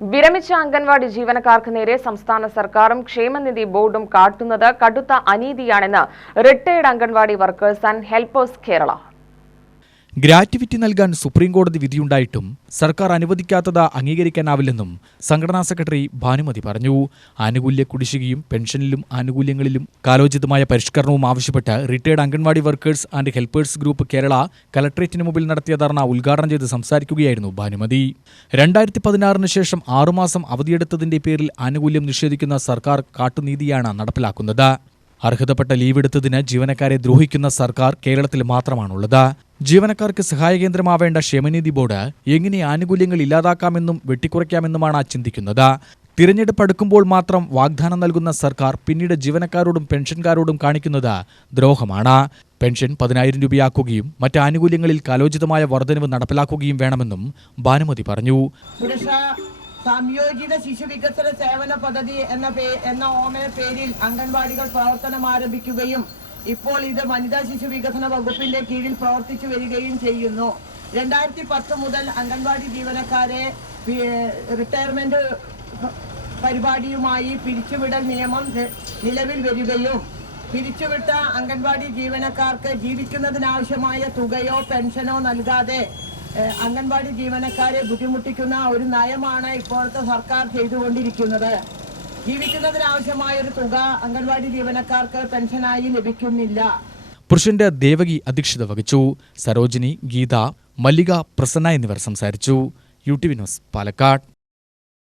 വിരമിച്ച അംഗൻവാടി ജീവനക്കാർക്ക് നേരെ സംസ്ഥാന സർക്കാരും ക്ഷേമനിധി ബോർഡും കാട്ടുന്നത് കടുത്ത അനീതിയാണെന്ന് retired anganwadi workers and helpers Kerala. Gratuity നൽകാൻ സുപ്രീംകോടതി വിധിയുണ്ടായിട്ടും സർക്കാർ അനുവദിക്കാത്തത് അംഗീകരിക്കാനാവില്ലെന്നും സംഘടനാ സെക്രട്ടറി ഭാനുമതി പറഞ്ഞു. ആനുകൂല്യ കുടിശ്ശികയും പെൻഷനിലും ആനുകൂല്യങ്ങളിലും കാലോചിതമായ പരിഷ്കരണവും ആവശ്യപ്പെട്ട് retired anganwadi workers and helpers group Kerala കലക്ട്രേറ്റിന് മുമ്പിൽ നടത്തിയ ധർണ ഉദ്ഘാടനം ചെയ്ത് സംസാരിക്കുകയായിരുന്നു ഭാനുമതി. രണ്ടായിരത്തി പതിനാറിന് ശേഷം ആറുമാസം അവധിയെടുത്തതിന്റെ പേരിൽ ആനുകൂല്യം നിഷേധിക്കുന്ന സർക്കാർ കാട്ടുനീതിയാണ് നടപ്പിലാക്കുന്നത്. അർഹതപ്പെട്ട ലീവ് എടുത്തതിന് ജീവനക്കാരെ ദ്രോഹിക്കുന്ന സർക്കാർ കേരളത്തിൽ മാത്രമാണുള്ളത്. ജീവനക്കാർക്ക് സഹായകേന്ദ്രമാവേണ്ട ക്ഷേമനിധി ബോർഡ് എങ്ങനെ ആനുകൂല്യങ്ങൾ ഇല്ലാതാക്കാമെന്നും വെട്ടിക്കുറയ്ക്കാമെന്നുമാണ് ചിന്തിക്കുന്നത്. തിരഞ്ഞെടുപ്പ് അടുക്കുമ്പോൾ മാത്രം വാഗ്ദാനം നൽകുന്ന സർക്കാർ പിന്നീട് ജീവനക്കാരോടും പെൻഷൻകാരോടും കാണിക്കുന്നത് ദ്രോഹമാണ്. പെൻഷൻ പതിനായിരം രൂപയാക്കുകയും മറ്റ് ആനുകൂല്യങ്ങളിൽ കാലോചിതമായ വർധനവ് നടപ്പിലാക്കുകയും വേണമെന്നും ഭാനുമതി പറഞ്ഞു. സംയോജിത ശിശു വികസന സേവന പദ്ധതി എന്ന എന്ന ഓമന പേരിൽ അംഗൻവാടികൾ പ്രവർത്തനം ആരംഭിക്കുകയും ഇപ്പോൾ ഇത് വനിതാ ശിശു വികസന വകുപ്പിന്റെ കീഴിൽ പ്രവർത്തിച്ചു വരികയും ചെയ്യുന്നു. രണ്ടായിരത്തി പത്ത് മുതൽ അംഗൻവാടി ജീവനക്കാരെ റിട്ടയർമെന്റ് പരിപാടിയുമായി പിരിച്ചുവിടൽ നിയമം നിലവിൽ വരികയും പിരിച്ചുവിട്ട അംഗൻവാടി ജീവനക്കാർക്ക് ജീവിക്കുന്നതിനാവശ്യമായ തുകയോ പെൻഷനോ നൽകാതെ അംഗൻവാടി ജീവനക്കാരെ ബുദ്ധിമുട്ടിക്കുന്ന ഒരു നയമാണ് ഇപ്പോഴത്തെ സർക്കാർ ചെയ്തുകൊണ്ടിരിക്കുന്നത്. ജീവിക്കുന്നതിനാവശ്യമായ ഒരു തുക അംഗൻവാടി ജീവനക്കാർക്ക് പെൻഷനായി ലഭിക്കുന്നില്ല. പുരുഷന്റെ ദേവകി അധ്യക്ഷത വഹിച്ചു. സരോജിനി ഗീത മല്ലിക പ്രസന്ന എന്നിവർ സംസാരിച്ചു. U T V news Palakkad.